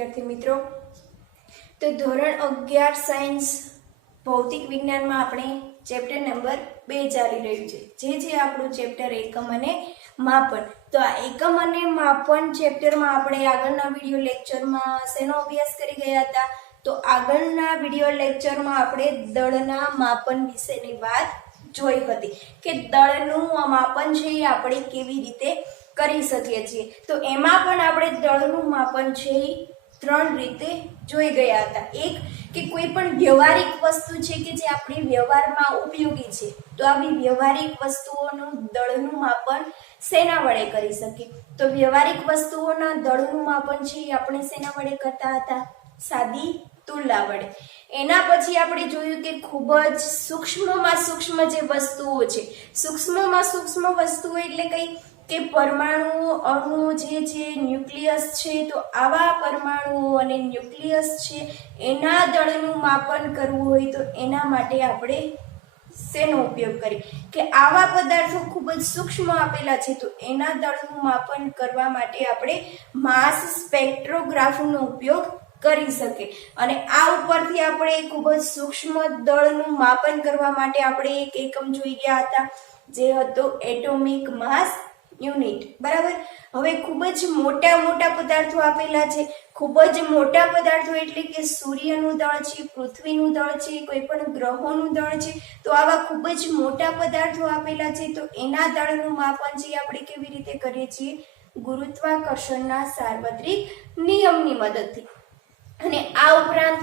विद्यार्थी मित्रों। तो धोरण 11 साइंस भौतिक विज्ञान में આપણે ચેપ્ટર નંબર 2 ચાલી રહ્યું છે જે આપણું ચેપ્ટર એકમ અને માપન। તો આ એકમ અને માપન ચેપ્ટર માં આપણે આગળના વિડિયો લેક્ચર માં શેનો અભ્યાસ કરી ગયા હતા? તો આગળના વિડિયો લેક્ચર માં આપણે દળના માપન વિશેની વાત જોઈ હતી કે દળનું માપન છે એ આપણે કેવી રીતે કરી શકીએ છીએ। તો એમાં પણ આપણે દળનું માપન છે ત્રણ રીતે જોઈ ગયા હતા। એક કે કોઈ પણ વ્યવહારિક વસ્તુ છે કે જે આપણી વ્યવહારમાં ઉપયોગી છે, તો આવી વ્યવહારિક વસ્તુઓનું દળનું માપન શેના વડે કરી શકીએ? તો વ્યવહારિક વસ્તુઓના દળનું માપન છે આપણે શેના વડે કરતા હતા? સાદી તુલના વડે। એના પછી આપણે જોયું કે ખૂબ જ સૂક્ષ્મમાં સૂક્ષ્મ જે વસ્તુઓ છે, સૂક્ષ્મમાં સૂક્ષ્મ વસ્તુઓ એટલે કઈ કે પરમાણુ અણુ જે છે ન્યુક્લિયસ છે, તો આવા પરમાણુઓ અને ન્યુક્લિયસ છે એના દળનું માપન કરવું હોય તો એના માટે આપણે શેનો ઉપયોગ કરીએ કે આવા પદાર્થો ખૂબ જ સૂક્ષ્મ આપેલા છે તો એના દળનું માપન કરવા માટે આપણે માસ સ્પેક્ટ્રોગ્રાફનો ઉપયોગ કરી શકે। અને આ ઉપરથી આપણે ખૂબ જ સૂક્ષ્મ દળનું માપન કરવા માટે આપણે એક એકમ જોઈ ગયા હતા જે હતો એટોમિક માસ યુનિટ, બરાબર। હવે ખૂબ જ મોટા મોટા પદાર્થો આપેલા છે, ખૂબ જ મોટા પદાર્થો એટલે કે સૂર્યનું દળ છે, પૃથ્વીનું દળ છે, કોઈ પણ ગ્રહોનું દળ છે, તો આવા ખૂબ જ મોટા પદાર્થો આપેલા છે તો એના દળનું માપન છે આપણે કેવી રીતે કરીએ છીએ? ગુરુત્વાકર્ષણના સાર્વત્રિક નિયમની મદદથી। અને આ ઉપરાંત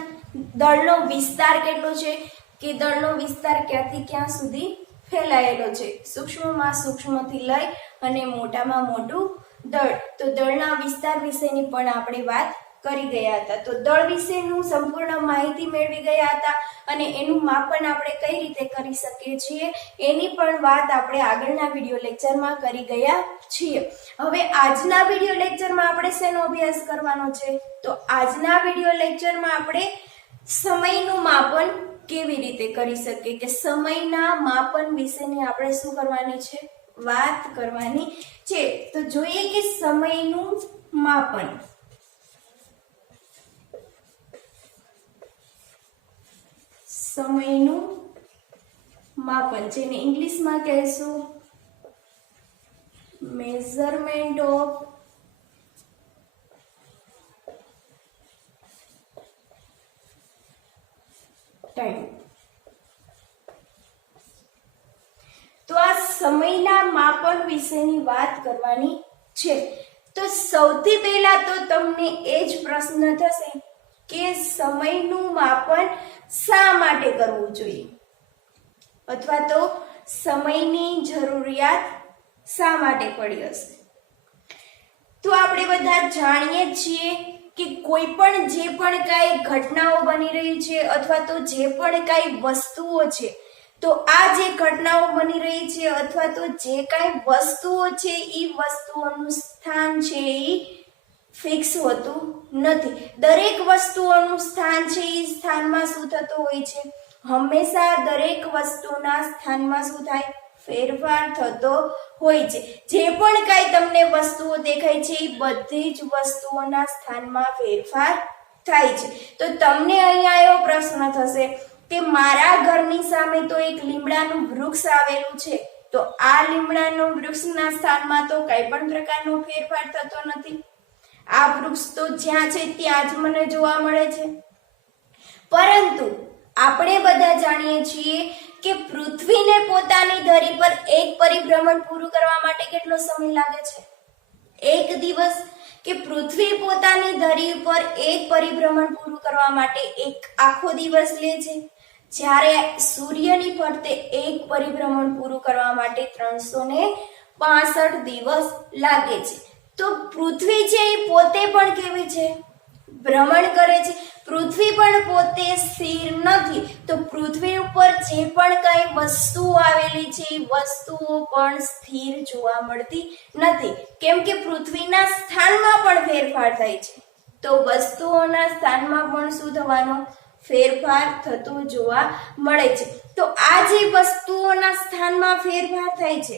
દળનો વિસ્તાર કેટલો છે કે દળનો વિસ્તાર ક્યાંથી ક્યાં સુધી ફેલાયેલો છે? સૂક્ષ્મમાં સૂક્ષ્મથી લઈ અને મોટામાં મોટું દળ, તો દળના વિસ્તાર વિશેની પણ આપણે વાત કરી ગયા હતા। તો દળ વિશેનું સંપૂર્ણ માહિતી મેળવી ગયા હતા અને એનું માપન આપણે કઈ રીતે કરી શકીએ છીએ એની પણ વાત આપણે આગળના વિડિયો લેક્ચરમાં કરી ગયા છીએ। હવે આજના વિડિયો લેક્ચરમાં આપણે શેનો અભ્યાસ કરવાનો છે? તો આજના વિડિયો લેક્ચરમાં આપણે સમયનું માપન કેવી રીતે કરી શકીએ કે સમયના માપન વિશેની આપણે શું કરવાની છે? વાત કરવાની છે। તો જોઈએ કે સમયનું માપન। સમયનું માપન જેને ઇંગ્લિશમાં કહેશું મેઝરમેન્ટ ઓફ ટાઈમ। તો આ સમયના માપન વિશેની વાત કરવાની છે। તો સૌથી પહેલા તો તમને એ જ પ્રશ્ન થશે કે સમયનું માપન શા માટે કરવું જોઈએ અથવા તો સમયની જરૂરિયાત શા માટે પડી હશે? તો આપણે બધા જાણીએ છીએ કે કોઈ પણ જે પણ કાંઈ ઘટનાઓ બની રહી છે અથવા તો જે પણ કાંઈ વસ્તુઓ છે, તો આ જે ઘટનાઓ બની રહી છે અથવા તો જે કાંઈ વસ્તુઓ છે એ વસ્તુઓનું સ્થાન છે એ ફિક્સ હોતું નથી। દરેક વસ્તુઓનું સ્થાન છે એ સ્થાનમાં શું થતું હોય છે? હંમેશા દરેક વસ્તુના સ્થાનમાં શું થાય? ફેરફાર થતો હોય છે। જે પણ કાંઈ તમને વસ્તુઓ દેખાય છે એ બધી જ વસ્તુઓના સ્થાનમાં ફેરફાર થાય છે। તો તમને અહીંયા એવો પ્રશ્ન થશે કે મારા ઘરની સામે તો એક લીમડાનું વૃક્ષ આવેલું છે, તો આ લીમડાનું વૃક્ષના સ્થાનમાં તો કઈ પણ પ્રકારનો ફેરફાર થતો નથી। આ વૃક્ષ તો જ્યાં છે ત્યાં જ મને જોવા મળે છે। પરંતુ આપણે બધા જાણીએ છીએ કે પૃથ્વીને પોતાની ધરી પર એક પરિભ્રમણ પૂરું કરવા માટે કેટલો સમય લાગે છે? એક દિવસ। કે પૃથ્વી પોતાની ધરી પર એક પરિભ્રમણ પૂરું કરવા માટે એક આખો દિવસ લે છે, જ્યારે સૂર્યની ફરતે એક પરિભ્રમણ પૂરું કરવા માટે 365 દિવસ લાગે છે। તો પૃથ્વી છે એ પોતે પણ કેવી છે? ભ્રમણ કરે છે। પૃથ્વી પણ પોતે સ્થિર નથી, તો પૃથ્વી ઉપર જે પણ કઈ વસ્તુઓ આવેલી છે એ વસ્તુઓ પણ સ્થિર જોવા મળતી નથી, કેમ કે પૃથ્વીના સ્થાનમાં પણ ફેરફાર થાય છે। તો વસ્તુઓના સ્થાનમાં પણ શું થવાનો? ફેરફાર થતો જોવા મળે છે। તો આ જે વસ્તુઓના સ્થાનમાં ફેરફાર થાય છે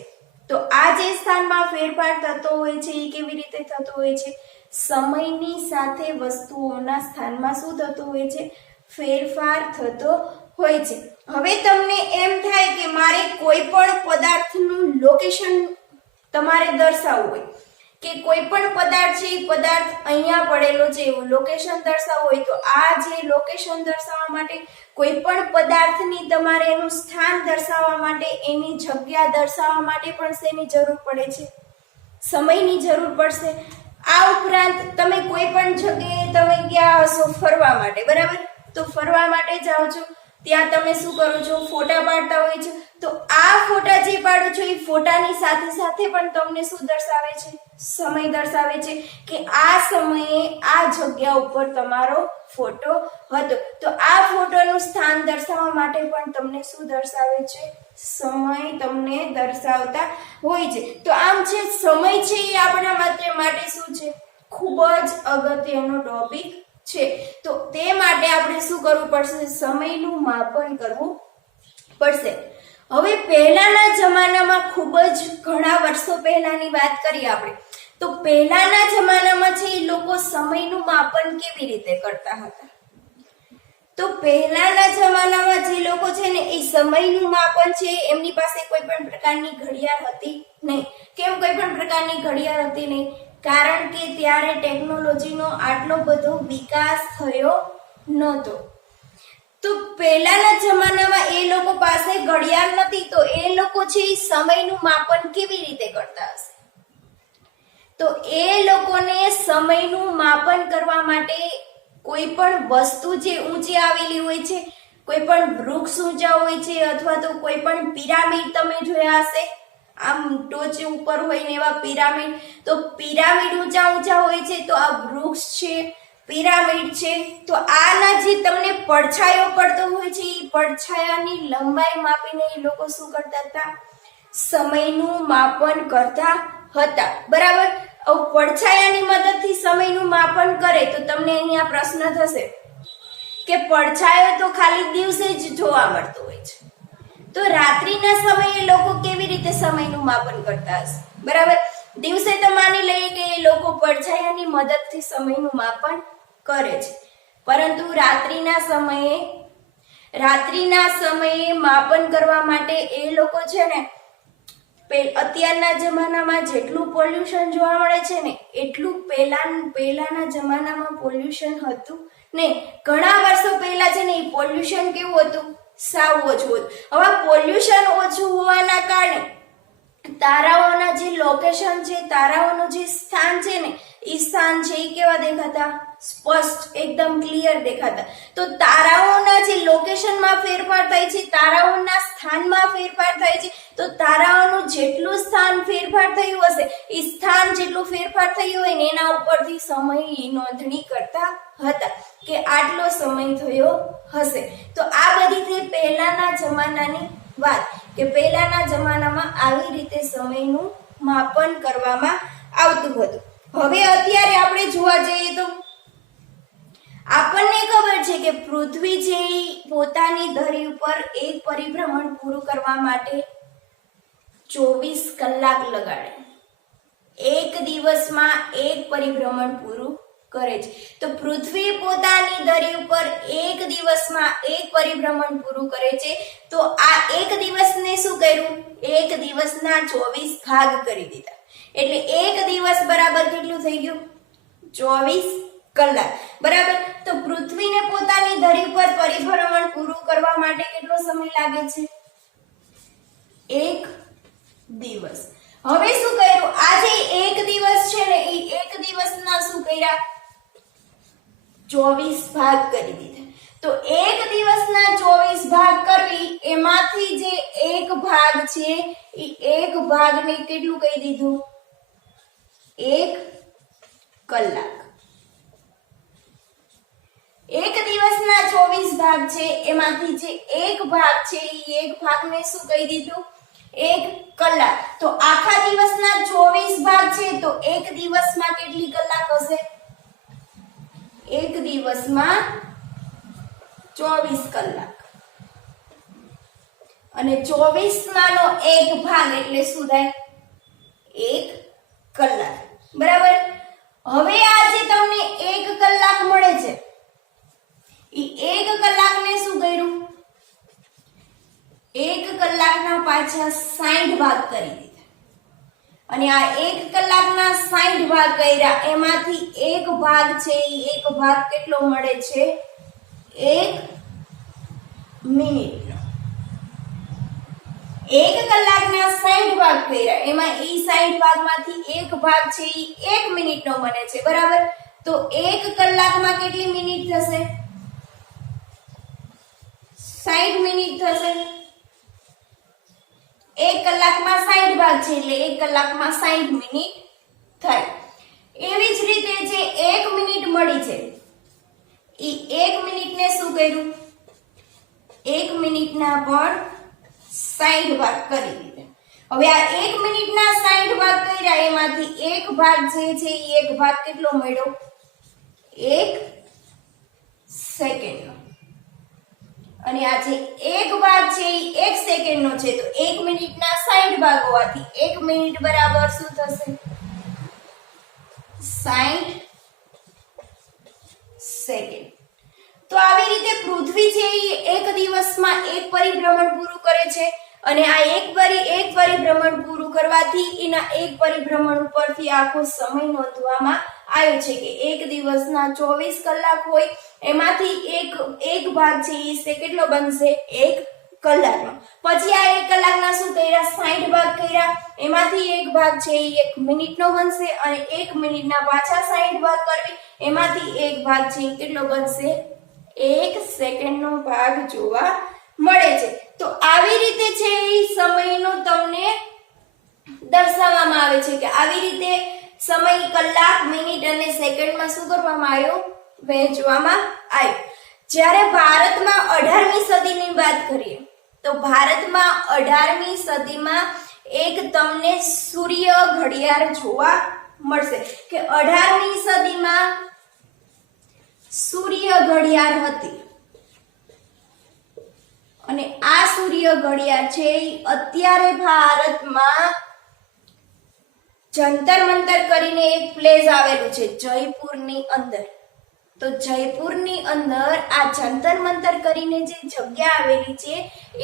તો આ જે સ્થાનમાં ફેરફાર થતો હોય છે એ કેવી રીતે થતો હોય છે? સમયની સાથે વસ્તુઓના સ્થાનમાં શું થતું હોય છે? ફેરફાર થતો હોય છે. હવે તમને એમ થાય કે મારે કોઈ પણ પદાર્થનું લોકેશન તમારે દર્શાવવું હોય કે કોઈ પણ પદાર્થ છે એ પદાર્થ અહીંયા પડેલો છે એવું લોકેશન દર્શાવવું હોય, તો આ જે લોકેશન દર્શાવવા માટે કોઈ પણ પદાર્થની તમારે એનું સ્થાન દર્શાવવા માટે, એની જગ્યા દર્શાવવા માટે પણ શેની જરૂર પડે છે? સમયની જરૂર પડશે. આ ઉપરાંત તમે કોઈ પણ જગ્યાએ તમે ગયા હશો ફરવા માટે, બરાબર? તો ફરવા માટે જાઓ છો, ત્યાં તમે શું કરો છો? ફોટા પાડતા હોય છો. તો આ ફોટા જે પાડો છો એ ફોટાની સાથે સાથે પણ તમને શું દર્શાવે છે? સમય દર્શાવે છે કે આ સમયે આ જગ્યા ઉપર તમારો ફોટો હતો. તો આ ફોટોનું સ્થાન દર્શાવવા માટે પણ તમને શું દર્શાવે છે? સમય તમને દર્શાવતા હોય છે. તો આમ છે સમય છે એ આપણા માટે શું છે? ખૂબ જ અગત્યનો ટોપિક છે. તો તે માટે આપણે શું કરવું પડશે? સમયનું માપન કરવું પડશે. હવે પહેલાના જમાનામાં, ખૂબ જ ઘણા વર્ષો પહેલાની વાત કરીએ આપણે, તો પહેલાના જમાનામાં છે એ લોકો સમયનું માપન કેવી રીતે કરતા હતા? તો પહેલાના જમાનામાં જે લોકો છે ને એ સમયનું માપન છે એમની પાસે કોઈ પણ પ્રકારની ઘડિયાળ હતી નહીં. કેમ કોઈ પણ પ્રકારની ઘડિયાળ હતી નહીં? કારણ કે ત્યારે ટેકનોલોજીનો આટલો બધો વિકાસ થયો નહોતો. તો પહેલાના જમાનામાં એ લોકો પાસે ઘડિયાળ નથી, તો એ લોકો છે એ સમયનું માપન કેવી રીતે કરતા હશે? તો એ લોકોને સમયનું માપન કરવા માટે કોઈ પણ વસ્તુ જે ઊંચી આવેલી હોય છે, કોઈ પણ વૃક્ષ ઊંચા હોય છે, અથવા તો કોઈ પણ પિરામિડ તમે જોયા હશે, આમ ટોચ ઉપર હોય ને એવા પિરામિડ, તો પિરામિડ ઊંચા હોય છે. તો આ વૃક્ષ છે, પિરામિડ છે, તો આના જે તમને પડછાયો પડતો હોય છે એ પડછાયાની લંબાઈ માપીને એ લોકો શું કરતા હતા? સમયનું માપન કરતા હતા, બરાબર? પડછાયાની મદદથી સમયનું માપન કરે તો તમને અહીંયા પ્રશ્ન થશે કે પડછાયો તો ખાલી દિવસે જ જોવા મળતો હોય છે, તો રાત્રિના સમયે લોકો કેવી રીતે સમયનું માપન કરતા હશે? બરાબર? દિવસે તો માની લઈએ કે એ લોકો પડછાયાની મદદથી સમયનું માપન કરે છે, પરંતુ રાત્રિના સમયે માપન કરવા માટે એ લોકો છે ને અત્યારના જમાનામાં જેટલું પોલ્યુશન જોવા મળે છે ને એટલું પહેલાના જમાનામાં પોલ્યુશન હતું નહીં. ઘણા વર્ષો પહેલા છે ને એ પોલ્યુશન કેવું હતું? સાવ ઓછું હતું. હવે પોલ્યુશન ઓછું હોવાના કારણે તારાઓના જે લોકેશન છે, તારાઓનું જે સ્થાન છે ને એ સ્થાન છે એ કેવા દેખાતા? સ્પષ્ટ, એકદમ ક્લિયર દેખાતા. તો તારાઓના જે લોકેશનમાં ફેરફાર થાય છે, તારાઓના સ્થાનમાં ફેરફાર થાય છે, તો તારાઓનું જેટલું સ્થાન ફેરફાર થયું હશે એ સ્થાન જેટલું ફેરફાર થયું હોય ને એના ઉપરથી સમયની નોંધણી કરતા હતા કે આટલો સમય થયો હશે. તો આ બધી થઈ પહેલાના જમાનાની વાત, કે પહેલાના જમાનામાં આવી રીતે સમયનું માપન કરવામાં આવતું હતું. હવે અત્યારે આપણે જોવા જઈએ તો આપણને ખબર છે કે પૃથ્વી જે પોતાની ધરી ઉપર એક પરિભ્રમણ પૂરું કરવા માટે 24 કલાક લગાડે. એક દિવસમાં એક પરિભ્રમણ પૂરું કરે છે. તો પૃથ્વી પોતાની ધરી ઉપર એક દિવસમાં એક પરિભ્રમણ પૂરું કરે છે. તો આ એક દિવસને શું કર્યું? એક દિવસના 24 ભાગ કરી દીધા. એટલે એક દિવસ બરાબર કેટલું થઈ ગયું? 24 કલાક, બરાબર? તો પૃથ્વીને પોતાની ધરી પર પરિભ્રમણ પૂરું કરવા માટે કેટલો સમય લાગે છે? એક દિવસ. હવે શું કર્યું? આ જે એક દિવસ છે ને એ એક દિવસના શું કર્યા? 24 ભાગ કરી દીધા. તો એક દિવસના 24 ભાગ કરવી, એમાંથી જે એક ભાગ છે એ એક ભાગને કેટલું કહી દીધું? 1 કલાક. એક દિવસના 24 ભાગ છે એમાંથી જે એક ભાગ છે એ એક ભાગને શું કહી દીધું? 1 કલાક. તો આખા દિવસના 24 ભાગ છે તો એક દિવસમાં કેટલી કલાક હશે? એક દિવસમાં 24 કલાક. અને 24 માંનો એક ભાગ એટલે શું થાય? કલાક, બરાબર. હવે આ જે તમને 1 કલાક મળે છે એ 1 કલાકને શું કર્યું, 1 કલાકના પાછા 60 ભાગ કરી દીધા અને આ 1 કલાકના 60 ભાગ કર્યા એમાંથી એક ભાગ છે એ એક ભાગ કેટલો મળે છે, 1 મિનિટનો. 1 કલાકના 60 ભાગ કર્યા એમાં એ 60 ભાગમાંથી એક ભાગ છે એ 1 મિનિટનો બને છે, બરાબર. તો 1 કલાકમાં કેટલી મિનિટ થશે, 60 મિનિટ થશે. 1 કલાકમાં 60 ભાગ છે એટલે 1 કલાકમાં 60 મિનિટ થાય. એવી જ રીતે જે 1 મિનિટ મળી છે એ 1 મિનિટને શું કર્યું, 1 મિનિટના પણ 60 ભાગ કરી દીધા. હવે આ 1 મિનિટના 60 ભાગ કર્યા એમાંથી એક ભાગ જે છે એ એક ભાગ કેટલો મળ્યો, 1 સેકન્ડનો. અને આ જે એક ભાગ છે એ 1 સેકન્ડનો છે તો 1 મિનિટના 60 ભાગ હોવાથી 1 મિનિટ બરાબર શું થશે, 60 સેકન્ડ. તો આવી રીતે પૃથ્વી છે એ એક દિવસમાં એક પરિભ્રમણ પૂરું કરે છે અને આ એક પરિભ્રમણ પૂરું કરવાથી એના એક પરિભ્રમણ ઉપરથી આખો સમય નોંધવામાં આવ્યો છે કે એક દિવસના 24 કલાક હોય એમાંથી એક ભાગ છે એ કેટલો બનશે, 1 કલાકનો. પછી આ 1 કલાકના શું કર્યા, 60 ભાગ કર્યા એમાંથી એક ભાગ છે એ 1 મિનિટનો બનશે અને 1 મિનિટના પાછા 60 ભાગ કરવી એમાંથી એક ભાગ છે એ કેટલો બનશે, 1 સેકન્ડનો ભાગ જોવા મળે છે. તો આવી રીતે છે એ સમયનો તમને દર્શાવવામાં આવે છે કે આવી રીતે સમય કલાક, મિનિટ અને સેકન્ડમાં શું કરવામાં આવ્યો, વહેંચવામાં આવ્યો. જ્યારે ભારતમાં 18મી સદીની વાત કરીએ તો ભારતમાં 18મી સદીમાં એક તમને સૂર્ય ઘડિયાળ જોવા મળશે કે 18મી સદીમાં સૂર્ય ઘડિયાળ હતી અને આ સૂર્ય ઘડિયાળ છે અત્યારે ભારતમાં જંતર મંતર કરીને એક પ્લેસ આવેલું છે જયપુરની અંદર. તો જયપુરની અંદર આ જંતર મંતર કરીને જે જગ્યા આવેલી છે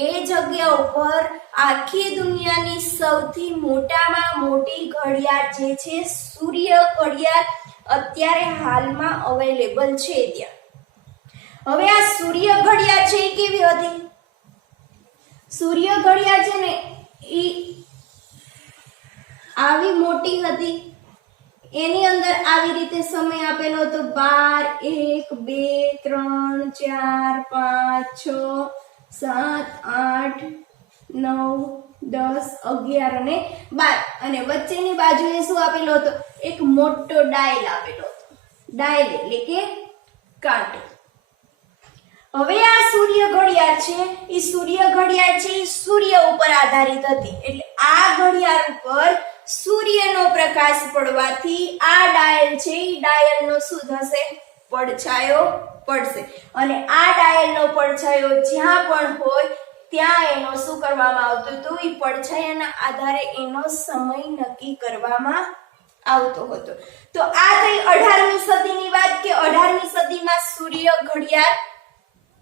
એ જગ્યા ઉપર આખી દુનિયાની સૌથી મોટામાં મોટી ઘડિયાળ જે છે સૂર્ય ઘડિયાળ અત્યારે હાલમાં અવેલેબલ છે ત્યાં. હવે આ સૂર્ય ઘડિયાળ છે એ કેવી હતી, સૂર્ય ઘડિયાળ છે ને એ આવી મોટી હતી, એની અંદર આવી રીતે સમય આપેલો હતો 12, 1, 2, 3, 4, 5, 6, 7, 8, 9, 10, 11 અને 12 અને વચ્ચેની બાજુએ શું આપેલો હતો, એક મોટો ડાયલ આપેલો હતો. ડાયલ એટલે કે કાંટો. હવે આ સૂર્ય ઘડિયાળ છે એ સૂર્ય ઘડિયાળ છે એ સૂર્ય ઉપર આધારિત હતી એટલે આ ઘડિયાળ ઉપર સૂર્યનો પ્રકાશ પડવાથી આ ડાયલ છે એ ડાયલનો શું થશે, પડછાયો પડશે અને આ ડાયલનો પડછાયો જ્યાં પણ હોય ત્યાં એનો શું કરવામાં આવતું હતું, એ પડછાયાના આધારે એનો સમય નક્કી કરવામાં આવતો હતો. તો આ થઈ 18મી સદીની વાત કે 18મી સદીમાં સૂર્ય ઘડિયાળ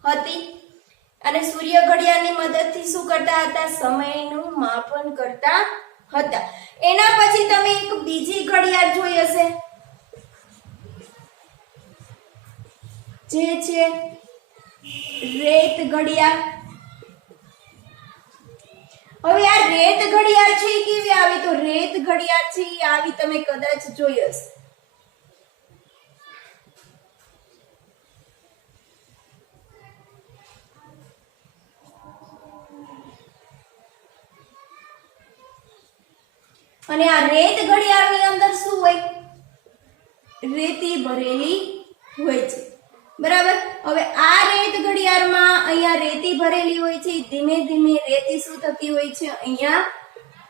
હતી અને સૂર્ય ઘડિયાળની મદદથી શું કરતા હતા, સમયનું માપન કરતા હતા. એના પછી તમે એક બીજી ઘડિયાળ જોઈ હશે જે છે રેત ઘડિયાળ. હવે આ રેત ઘડિયાળ છે એ કેવી આવી, તો રેત ઘડિયાળ છે એ આવી તમે કદાચ જોઈ હશે. અને આ રેત ઘડિયાળની અંદર શું હોય, રેતી ભરેલી હોય છે, બરાબર. હવે આ રેત ઘડિયાળમાં અહીંયા રેતી ભરેલી હોય છે, ધીમે ધીમે રેતી શું થતી હોય છે, અહીંયા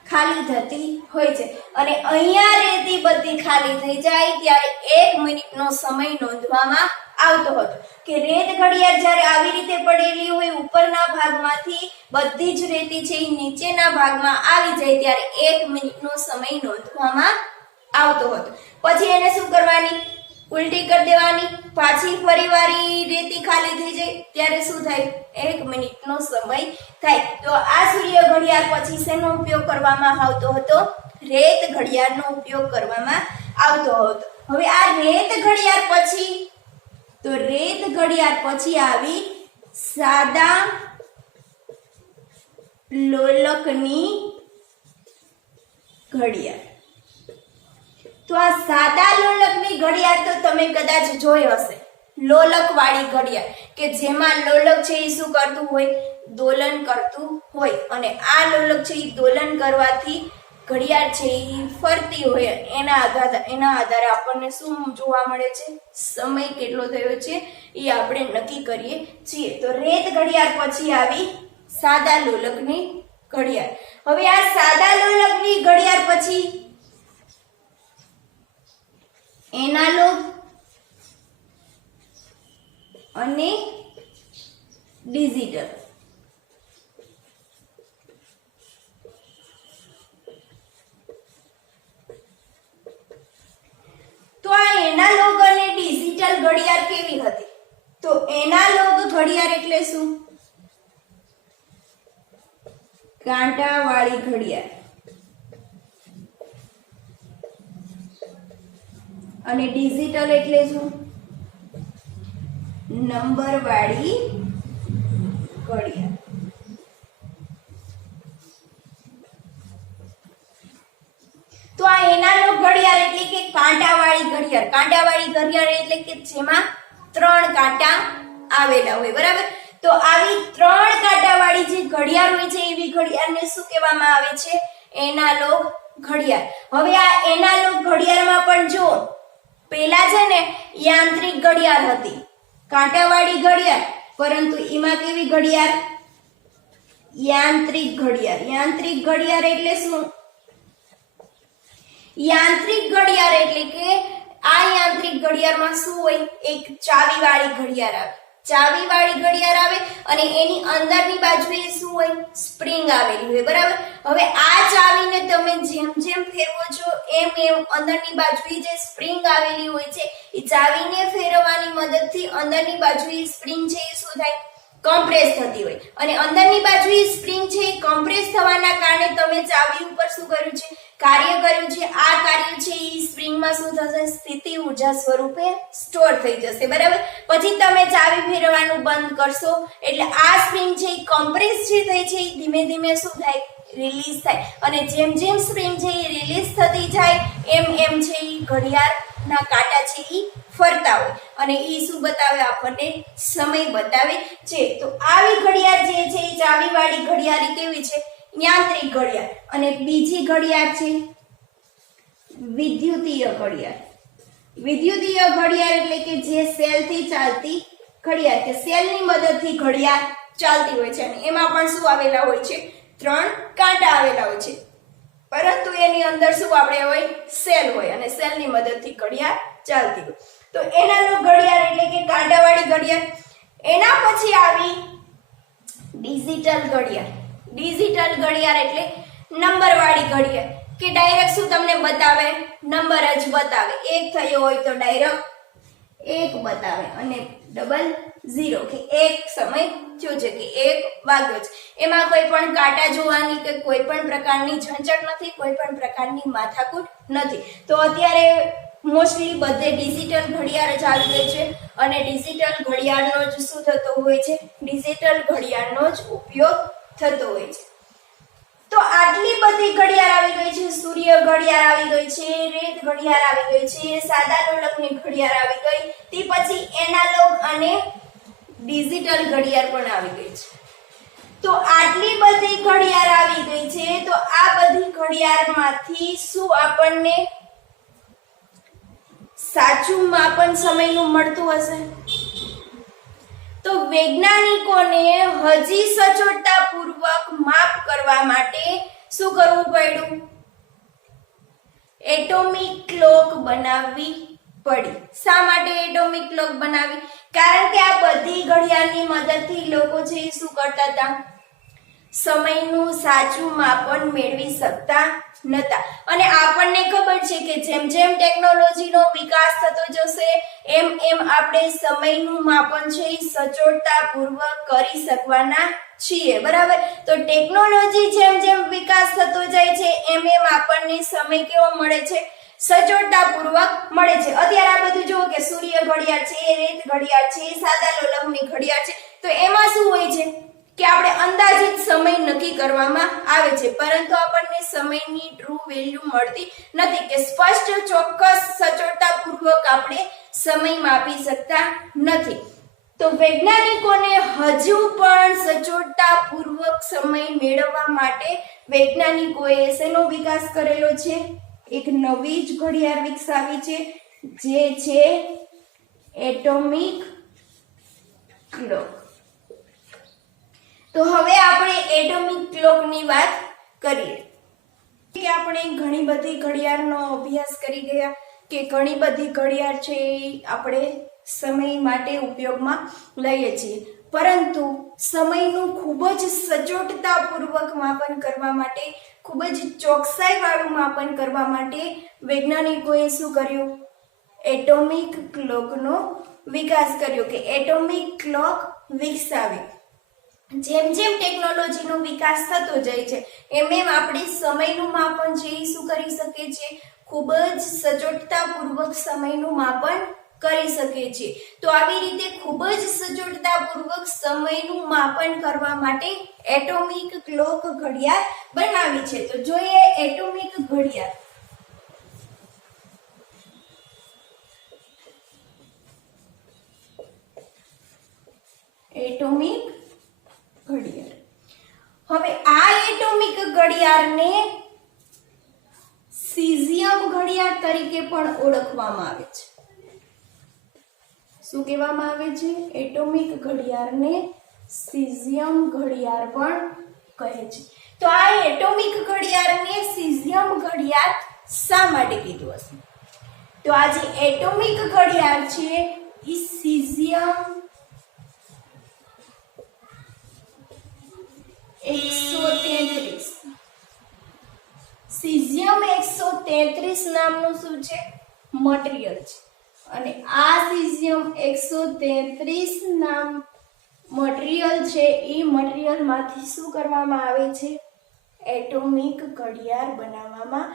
ખાલી થતી હોય છે અને અહીંયા રેતી બધી ખાલી થઈ જાય ત્યારે 1 મિનિટનો સમય નોંધવામાં આવતો હતો કે રેત ઘડિયાળ જ્યારે આવી રીતે પડેલી હોય ઉપરના ભાગમાંથી બધી જ રેતી છે એ નીચેના ભાગમાં આવી જાય ત્યારે 1 મિનિટનો સમય નોંધવામાં આવતો હતો. પછી એને શું કરવાની, ઉલટી કરી દેવાની, પાછી ફરીવારી રેતી ખાલી થઈ જાય ત્યારે શું થાય, 1 મિનિટનો સમય થાય. તો આ સૂર્ય ઘડિયાળ પછી શેનો ઉપયોગ કરવામાં આવતો હતો, રેત ઘડિયાળનો ઉપયોગ કરવામાં આવતો હતો. હવે આ રેત ઘડિયાળ પછી, તો રેત ઘડિયાળ પછી આવી સાદા લોલકની ઘડિયાળ. તો આ સાદા લોલકની ઘડિયાળ તો તમે કદાચ જોઈ હશે, લોલક વાળી ઘડિયાળ કે જેમાં લોલક છે એ શું કરતું હોય, દોલન કરતું હોય. અને આ લોલક છે એ દોલન કરવાથી ઘડિયાળ છે એ ફરતી હોય. એના આધારે આપણને શું જોવા મળે છે, સમય કેટલો થયો છે એ આપણે નક્કી કરીએ છીએ. તો રેત ઘડિયાળ પછી આવી સાદા લોલકની ઘડિયાળ. હવે આ સાદા લોલકની ઘડિયાળ પછી એનાલોગ અને ડિજિટલ. તો આ એનાલોગ અને ડિજિટલ ઘડિયાળ કેવી હતી, તો એનાલોગ ઘડિયાળ એટલે શું, કાંટાવાળી ઘડિયાળ. અને ડિજિટલ એટલે શું, નંબર વાળી ઘડિયાળ. તો આ એનાલોગ ઘડિયાળ એટલે કે કાંટાવાળી ઘડિયાળ. કાંટાવાળી ઘડિયાળ એટલે કે જેમાં 3 કાંટા આવેલા હોય, બરાબર. તો આવી 3 કાંટાવાળી જે ઘડિયાળ હોય છે એવી ઘડિયાળને શું કહેવામાં આવે છે, એનાલોગ ઘડિયાળ. હવે આ એનાલોગ ઘડિયાળમાં પણ જો પેલા છે ને યાંત્રિક ઘડિયાળ હતી, કાંટાવાળી ઘડિયાળ, પરંતુ એમાં કેવી ઘડિયાળ, યાંત્રિક ઘડિયાળ. યાંત્રિક ઘડિયાળ એટલે શું, યાંત્રિક ઘડિયાળ એટલે કે આ યાંત્રિક ઘડિયાળમાં શું હોય, એક ચાવીવાળી ઘડિયાળ આવે. ચાવીવાળી ઘડિયાળ આવે અને એની અંદરની બાજુએ શું હોય, સ્પ્રિંગ આવેલી હોય, બરાબર. હવે આ ચાવીને તમે જેમ જેમ ફેરવો છો એમ એમ અંદરની બાજુએ જે સ્પ્રિંગ આવેલી હોય છે એ ચાવીને ફેરવવાની મદદથી અંદરની બાજુએ સ્પ્રિંગ છે એ શું થાય, કમ્પ્રેસ થતી હોય. અને અંદરની બાજુએ સ્પ્રિંગ છે એ કમ્પ્રેસ થવાના કારણે તમે ચાવી ઉપર શું કર્યું છે, કાર્ય કર્યું છે. આ કાર્ય છે એ સ્પ્રિંગમાં શું થશે, સ્થિતિ ઉર્જા સ્વરૂપે સ્ટોર થઈ જશે, બરાબર. પછી તમે ચાવી ફેરવવાનું બંધ કરશો એટલે આ સ્પ્રિંગ છે એ કમ્પ્રેસ જે થઈ છે એ ધીમે ધીમે શું થાય, રિલીઝ થાય. અને જેમ જેમ સ્પ્રિંગ છે એ રિલીઝ થતી જાય એમ એમ છે એ ઘડિયાળના કાંટા છે એ ફરતા હોય અને એ શું બતાવે, આપણને સમય બતાવે છે. તો આવી ઘડિયાળ જે છે એ ચાવીવાળી ઘડિયાળ કેવી છે, યાંત્રિક ઘડિયાળ. અને બીજી ઘડિયાળ છે વિદ્યુતીય ઘડિયાળ. વિદ્યુતીય ઘડિયાળ એટલે કે જે સેલથી ચાલતી ઘડિયાળ, કે સેલની મદદથી ઘડિયાળ ચાલતી હોય છે. અને એમાં પણ શું આવેલા હોય છે, 3 કાંટા આવેલા હોય છે, પરંતુ એની અંદર શું આપણે હોય, સેલ હોય અને સેલની મદદથી ઘડિયાળ ચાલતી હોય. તો એનાલોગ ઘડિયાળ એટલે કે કાંટાવાળી ઘડિયાળ. એના પછી આવી ડિજિટલ ઘડિયાળ. ડિજિટલ ઘડિયાળ એટલે નંબરવાળી ઘડિયાળ, કે ડાયરેક્ટ શું તમને બતાવે, નંબર જ બતાવે. 1 થયો હોય તો ડાયરેક્ટ 1 બતાવે અને 00 કે 1 સમય થયો છે કે 1 વાગ્યો છે. એમાં કોઈ પણ કાંટા જોવાની કે કોઈ પણ પ્રકારની ઝંઝટ નથી, કોઈ પણ પ્રકારની માથાકૂટ નથી. તો અત્યારે મોસ્ટલી બધે ડિજિટલ ઘડિયાળ જ આવી ગઈ છે અને ડિજિટલ ઘડિયાળનો જ શું થતો હોય છે, ડિજિટલ ઘડિયાળનો જ ઉપયોગ થતો હોય છે. તો આટલી બધી ઘડિયાળ આવી ગઈ છે, સૂર્ય ઘડિયાળ આવી ગઈ છે, રેત ઘડિયાળ આવી ગઈ છે, સાદા લોલકની ઘડિયાળ આવી ગઈ, તે પછી એનાલોગ અને ડિજિટલ ઘડિયાળ પણ આવી ગઈ છે. તો આટલી બધી ઘડિયાળ આવી ગઈ છે, તો આ બધી ઘડિયાળમાંથી શું આપણને સાચું માપન સમયનું મળતું હશે? તો વૈજ્ઞાનિકોને હજી સચોટતાપૂર્વક માપ કરવા માટે શું કરવું પડ્યું? એટોમિક ક્લોક બનાવવી પડી. શા માટે એટોમિક ક્લોક બનાવી? કારણ કે આ બધી ઘડિયાળની મદદથી લોકો છે શું કરતા હતા? સમયનું સાચું માપન મેળવી શકતા નહોતા. અને આપણને ખબર છે કે જેમ જેમ ટેકનોલોજીનો વિકાસ થતો જશે એમ એમ આપણે સમયનું માપન છે એ સચોટતાપૂર્વક કરી શકવાના છીએ. બરાબર. તો ટેકનોલોજી જેમ જેમ વિકાસ થતો જાય છે એમ એમ આપણને સમય કેવો મળે છે? સચોટતાપૂર્વક મળે છે. અત્યારે આ બધું જુઓ કે સૂર્ય ઘડિયાળ છે, રેત ઘડિયાળ છે, સાદા લોલકની ઘડિયાળ છે, તો એમાં શું હોય છે કે આપણે અંદાજિત સમય નક્કી કરવામાં આવે છે, પરંતુ આપણને સમયની ટ્રુ વેલ્યુ મળતી નથી કે સ્પષ્ટ ચોક્કસ સચોટતાપૂર્વક આપણે સમય માપી શકતા નથી. તો વૈજ્ઞાનિકોને હજુ પણ સચોટતાપૂર્વક સમય મેળવવા માટે વૈજ્ઞાનિકોએ શેનો વિકાસ કરેલો છે? એક નવી જ ઘડિયાળ વિકસાવી છે, જે છે એટોમિક ક્લોક. તો હવે આપણે એટોમિક ક્લોકની વાત કરીએ કે આપણે ઘણી બધી ઘડિયાળનો અભ્યાસ કરી ગયા કે ઘણી બધી ઘડિયાળ છે આપણે સમય માટે ઉપયોગમાં લઈએ છીએ, પરંતુ સમયનું ખૂબ જ સચોટતાપૂર્વક માપન કરવા માટે, ખૂબ જ ચોકસાઈવાળું માપન કરવા માટે વૈજ્ઞાનિકોએ શું કર્યું? એટોમિક ક્લોકનો વિકાસ કર્યો કે એટોમિક ક્લોક વિકસાવી. જેમ જેમ ટેકનોલોજીનો વિકાસ થતો જાય છે એમ એમ આપણે સમયનું માપન છે એ શું કરી શકીએ છીએ? ખૂબ જ સચોટતાપૂર્વક સમયનું માપન કરી શકીએ છીએ. તો આવી રીતે ખૂબ જ સચોટતાપૂર્વક સમયનું માપન કરવા માટે એટોમિક ક્લોક ઘડિયાળ બનાવી છે. તો જોઈએ એટોમિક ઘડિયાળ. એટોમિક ઘડિયાળ. હવે આ એટોમિક ઘડિયાળને સીઝિયમ ઘડિયાળ તરીકે પણ ઓળખવામાં આવે છે. શું કહેવામાં આવે છે? એટોમિક ઘડિયાળને સીઝિયમ ઘડિયાળ પણ કહે છે. તો આ એટોમિક ઘડિયાળને સીઝિયમ ઘડિયાળ શા માટે કીધું હશે? તો આ જે એટોમિક ઘડિયાળ છે એ સીઝિયમ 133 સીઝિયમ 133 નામનું શું છે? મટીરીયલ છે. અને આ સીઝિયમ 133 નામ મટીરીયલ છે એ મટીરીયલમાંથી શું કરવામાં આવે છે? એટોમિક ઘડિયાળ બનાવવામાં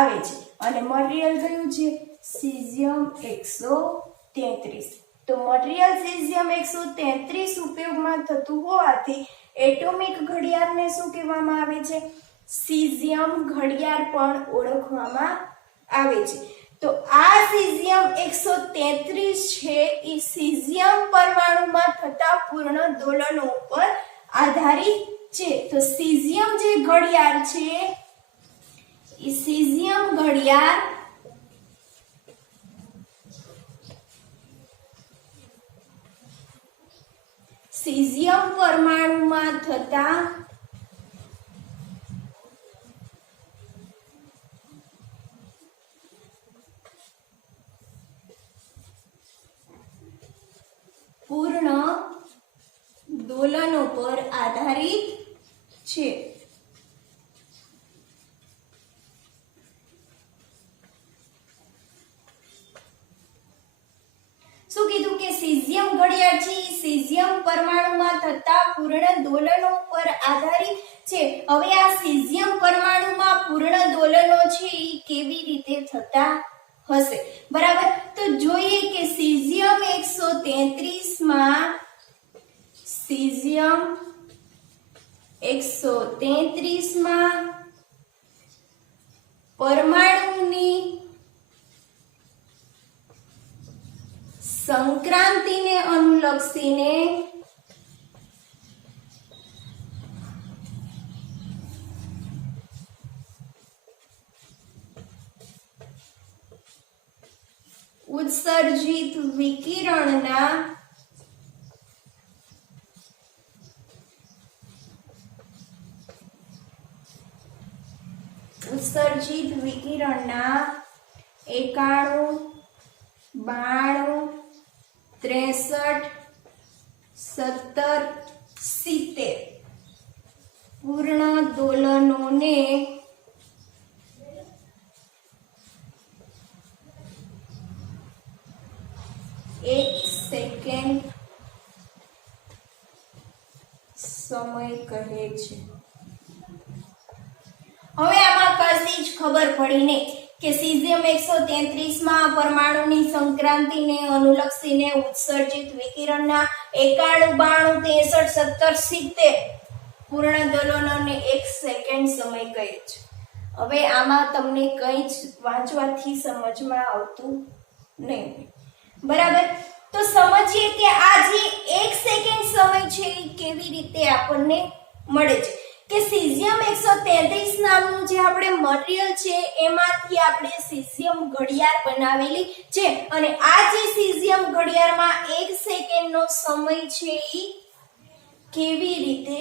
આવે છે. અને મટીરીયલ કયું છે? સીઝિયમ 133. તો મટીરીયલ સીઝિયમ 133 ઉપયોગમાં થતું હોવાથી એટોમિક ઘડિયાળને શું કહેવામાં આવે છે? સીઝિયમ ઘડિયાળ પણ ઓળખવામાં આવે છે. તો આ સીઝિયમ 133 છે એ સીઝિયમ પરમાણુમાં થતા પૂર્ણ દોલનો ઉપર આધારિત છે. તો સીઝિયમ જે ઘડિયાળ છે એ સીઝિયમ ઘડિયાળ સીઝિયમ પરમાણુમાં થતા પૂર્ણ દોલનો પર આધારિત છે. શું કીધું કે સીઝિયમ ઘડિયાળ છે સીઝિયમ પરમાણુમાં થતા પૂર્ણ દોલનો પર આધારિત છે. હવે આ સીઝિયમ પરમાણુમાં પૂર્ણ દોલનો છે એ કેવી રીતે થતા હશે? બરાબર. તો જોઈએ કે સીઝિયમ 133 માં સીઝિયમ 133 માં પરમાણુની સંક્રાંતિને અનુલક્ષીને ઉત્સર્જિત વિકિરણના એકાણું 92 63 17 70 પૂર્ણ દોલનોને 1 સેકન્ડ સમય કહે છે। હવે આમાં કશી જ ખબર પડી નહીં કે સીઝિયમ 133 માં પરમાણુની સંક્રાંતિને અનુલક્ષીને ઉત્સર્જિત વિકિરણના 91 92 63 17 70 પૂર્ણ દલોનને 1 સેકન્ડ સમય કહે છે। હવે આમાં તમને કંઈ જ વાંચવાથી સમજમાં આવતું નહીં, બરાબર? તો સમજીએ કે આ જે 1 સેકન્ડ સમય છે એ કેવી રીતે આપણને મળે છે કે સીઝિયમ 133 નામનું જે આપણે મટીરીયલ છે એમાંથી આપણે સીઝિયમ ઘડિયાળ બનાવેલી છે અને આ જે સીઝિયમ ઘડિયાળમાં 1 સેકન્ડનો સમય છે એ કેવી રીતે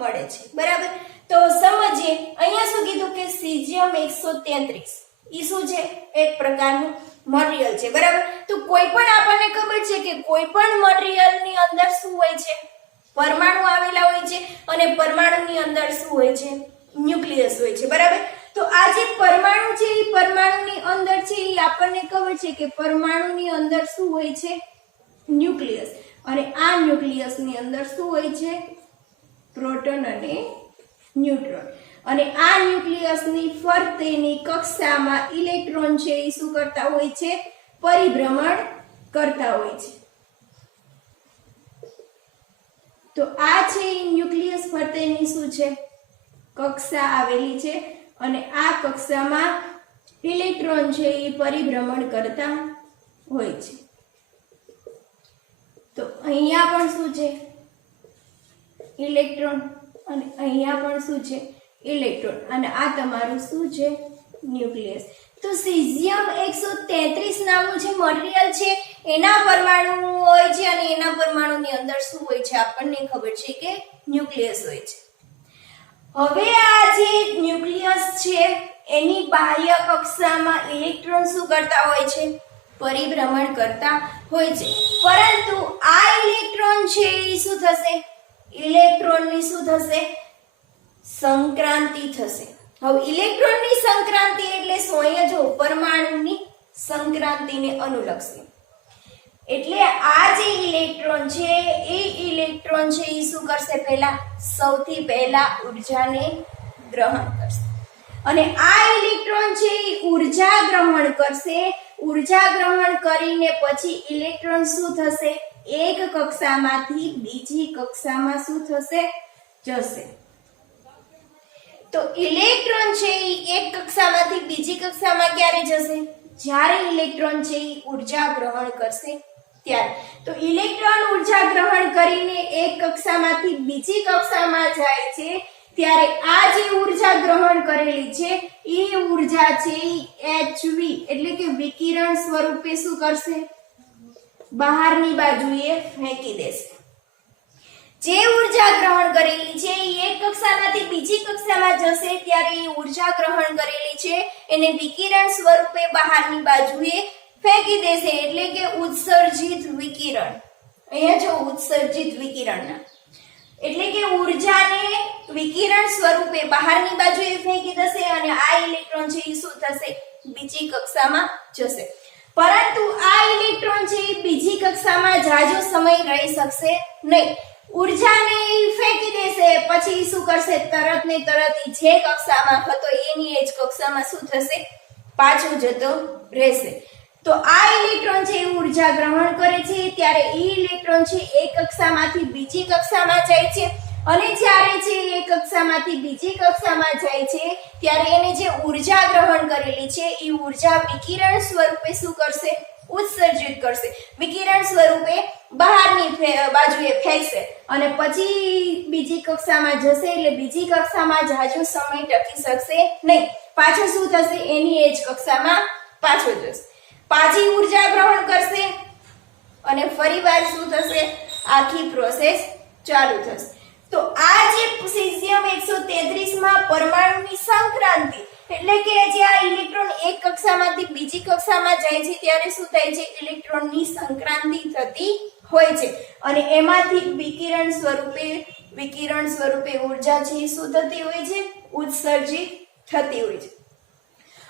મળે છે, બરાબર? તો સમજીએ। અહીંયા શું કીધું કે સીઝિયમ 133 ઈ શું છે? એક પ્રકારનું મટીરીયલ છે, બરાબર? તો કોઈ પણ આપણને ખબર છે કે કોઈ પણ મટીરીયલની અંદર શું હોય છે? પરમાણુ આવેલા હોય છે અને પરમાણુની અંદર શું હોય છે? ન્યુક્લિયસ હોય છે, બરાબર? તો આ જે પરમાણુ છે એ પરમાણુની અંદર છે એ આપણને ખબર છે કે પરમાણુની અંદર શું હોય છે? ન્યુક્લિયસ, અને આ ન્યુક્લિયસની અંદર શું હોય છે? પ્રોટોન અને ન્યુટ્રોન, અને આ ન્યુક્લિયસની ફરતેની કક્ષામાં ઇલેક્ટ્રોન છે એ શું કરતા હોય છે? પરિભ્રમણ કરતા હોય છે। તો આ છે ન્યુક્લિયસ ફરતેની શું છે? કક્ષા આવેલી છે અને આ કક્ષામાં ઇલેક્ટ્રોન છે એ પરિભ્રમણ કરતા હોય છે। તો અહીંયા પણ શું છે? ઇલેક્ટ્રોન, અને અહીંયા પણ શું છે? ઇલેક્ટ્રોન, અને આ તમારું શું છે? ન્યુક્લિયસ। તો સીઝિયમ 133 નામનું જે મટીરીયલ છે એના પરમાણુ હોય છે અને એના પરમાણુની અંદર શું હોય છે? આપણને ખબર છે કે ન્યુક્લિયસ હોય છે। હવે આ જે ન્યુક્લિયસ છે એની બાહ્ય કક્ષામાં ઇલેક્ટ્રોન શું કરતા હોય છે? પરિભ્રમણ કરતા હોય છે, પરંતુ આ ઇલેક્ટ્રોન છે એ શું થશે? ઇલેક્ટ્રોનની શું થશે? સંક્રાંતિ થશે। હવે ઇલેક્ટ્રોનની સંક્રાંતિ એટલે શું? અહીંયા જો પરમાણુની સંક્રાંતિને અનુલક્ષી, એટલે આ જે ઇલેક્ટ્રોન છે એ ઇલેક્ટ્રોન છે એ શું કરશે? પહેલા સૌથી પહેલા ઉર્જાને ગ્રહણ કરશે, અને આ ઇલેક્ટ્રોન છે એ ઉર્જા ગ્રહણ કરશે। ઉર્જા ગ્રહણ કરીને પછી ઇલેક્ટ્રોન શું થશે? એક કક્ષામાંથી બીજી કક્ષામાં શું થશે? જશે। તો ઇલેક્ટ્રોન છે એ એક કક્ષામાંથી બીજી કક્ષામાં ક્યારે જશે? જ્યારે ઇલેક્ટ્રોન છે એ ઉર્જા ગ્રહણ કરશે ત્યારે। તો ઇલેક્ટ્રોન ઉર્જા ગ્રહણ કરીને એક કક્ષામાંથી બીજી કક્ષામાં જાય છે ત્યારે આ જે ઉર્જા ગ્રહણ કરેલી છે એ ઉર્જા છે HV એટલે કે વિકિરણ સ્વરૂપે શું કરશે? બહારની બાજુએ ફેંકી દેશે। જે ઉર્જા ગ્રહણ કરેલી છે એ એક કક્ષામાંથી બીજી કક્ષામાં જશે ત્યારે એ ઉર્જા ગ્રહણ કરેલી છે એને વિકિરણ સ્વરૂપે બહારની બાજુએ ફેંકી દેશે, એટલે કે ઉત્સર્જિત વિકિરણ। અહીંયા જો ઉત્સર્જિત વિકિરણના એટલે કે ઉર્જાને વિકિરણ સ્વરૂપે બહારની બાજુએ ફેંકી દેશે અને આ ઇલેક્ટ્રોન છે એ શું થશે? બીજી કક્ષામાં જશે, પરંતુ આ ઇલેક્ટ્રોન છે એ બીજી કક્ષામાં જાજો સમય રહી શકશે નહીં। ઉર્જાને ફેંકી દેશે પછી શું કરશે? તરત ને તરત જે કક્ષામાં હતો એની એ જ કક્ષામાં શું થશે? પાછો જતો રહેશે। તો આ ઇલેક્ટ્રોન છે એ ઉર્જા ગ્રહણ કરે છે ત્યારે એ ઇલેક્ટ્રોન છે એક કક્ષામાંથી બીજી કક્ષામાં જાય છે, અને જ્યારે છે એક કક્ષામાંથી બીજી કક્ષામાં જાય છે ત્યારે એને જે ઉર્જા ગ્રહણ કરેલી છે એ ઉર્જા વિકિરણ સ્વરૂપે શું કરશે? ઉત્સર્જિત કરશે, વિકિરણ સ્વરૂપે બહારની બાજુએ ફેંકશે અને પછી બીજી કક્ષામાં જશે, એટલે બીજી કક્ષામાં જાજો સમય ટકી શકશે નહીં, પાછો શું થશે? એની એ જ કક્ષામાં પાછો જશે, પાછી ઉર્જા ગ્રહણ કરશે અને ફરીવાર શું થશે? આખી પ્રોસેસ ચાલુ થશે। તો આ જે સીઝિયમ 133 માં પરમાણુની સંક્રાંતિ એટલે કે જે આ ઇલેક્ટ્રોન એક કક્ષામાંથી બીજી કક્ષામાં જાય છે ત્યારે શું થાય છે? ઇલેક્ટ્રોનની સંક્રાંતિ થતી હોય છે અને એમાંથી વિકિરણ સ્વરૂપે ઉર્જા છે શું થતી હોય છે? ઉત્સર્જિત થતી હોય છે।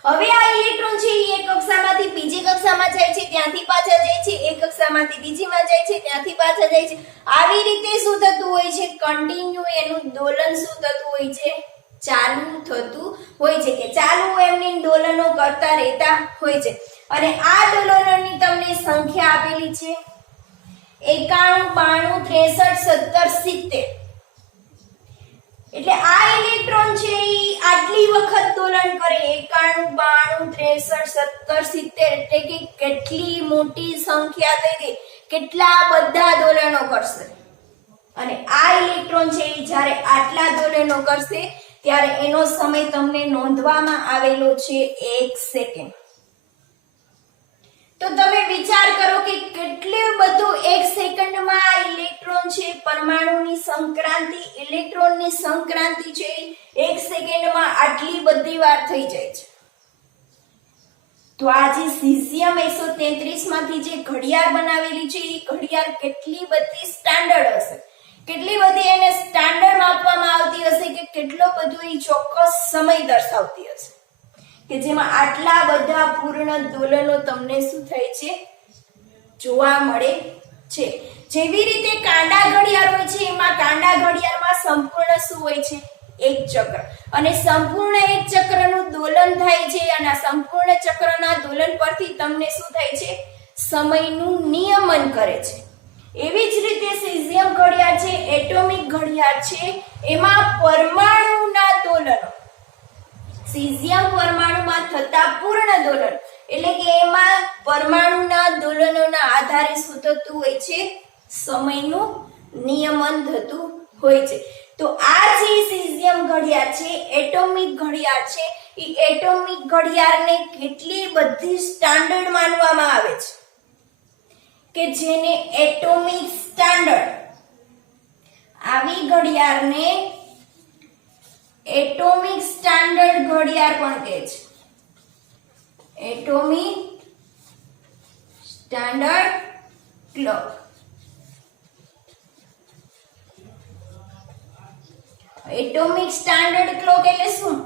હવે આ ઇલેક્ટ્રોન છે એ એક કક્ષામાંથી બીજી કક્ષામાં જાય છે, ત્યાંથી પાછા જાય છે એક કક્ષામાં ઘડિયાળમાંથી બીજીમાં જાય છે, ત્યાંથી પાછા જાય છે. આવી રીતે શું થતું હોય છે? કન્ટિન્યુ એનું દોલન શું થતું હોય છે? ચાલુ થતું હોય છે, કે ચાલુ એમની દોલનો કરતા રહેતા હોય છે. અને આ દોલનોની તમને સંખ્યા આપેલી છે 91 92 63 70. એટલે આ ઇલેક્ટ્રોન છે ઈ આટલી વખત દોલન કરે 91 92 63 70, એટલે કે કેટલી મોટી સંખ્યા થઈ ગઈ, કેટલા બધા દોલનો કરશે. અને આ ઇલેક્ટ્રોન છે ઈ જ્યારે આટલા દોલનો કરશે ત્યારે એનો સમય તમને નોંધવામાં આવેલો છે 1 સેકન્ડ. તો તમે વિચાર કરો કે કેટલું બધું 1 સેકન્ડમાં ઇલેક્ટ્રોન છે પરમાણુની સંક્રાંતિ, ઇલેક્ટ્રોનની સંક્રાંતિ છે 1 સેકન્ડમાં આટલી બધી વાર થઈ જાય છે. તો આ જે સીઝિયમ 133 માંથી જે ઘડિયાળ બનાવેલી છે એ ઘડિયાળ કેટલી બધી સ્ટાન્ડર્ડ હશે, કેટલી બધી એને સ્ટાન્ડર્ડ માપવામાં આવતી હશે, કે કેટલો બધો એ ચોક્કસ સમય દર્શાવતી હશે, કે જેમાં આટલા બધા પૂર્ણ દોલનો તમને શું થાય છે? જોવા મળે છે. જેવી રીતે કાંડા ઘડિયાળ હોય છે, એમાં કાંડા ઘડિયાળમાં સંપૂર્ણ શું હોય છે? એક ચક્ર. અને સંપૂર્ણ એક ચક્રનું દોલન થાય છે, અને સંપૂર્ણ ચક્રના દોલન પરથી તમને શું થાય છે? સમયનું નિયમન કરે છે. એવી જ રીતે સીઝિયમ ઘડિયાળ છે, એટોમિક ઘડિયાળ છે, એમાં પરમાણુના દોલનો, સીઝિયમ પરમાણુમાં થતા પૂર્ણ દોલન, એટલે કે એમાં પરમાણુના દોલનોના આધારે શું થતું હોય છે? સમયનું નિયમન થતું હોય છે. તો આ જે સીઝિયમ ઘડિયાળ છે, એટોમિક ઘડિયાળ છે, એ એટોમિક ઘડિયાળને કેટલી બધી સ્ટાન્ડર્ડ માનવામાં આવે છે, કે જેને એટોમિક સ્ટાન્ડર્ડ, આવી ઘડિયાળને એટોમિક સ્ટાન્ડર્ડ ઘડિયાળ પણ કહે છે. Atomic standard clock. Atomic standard clock એટલે શું?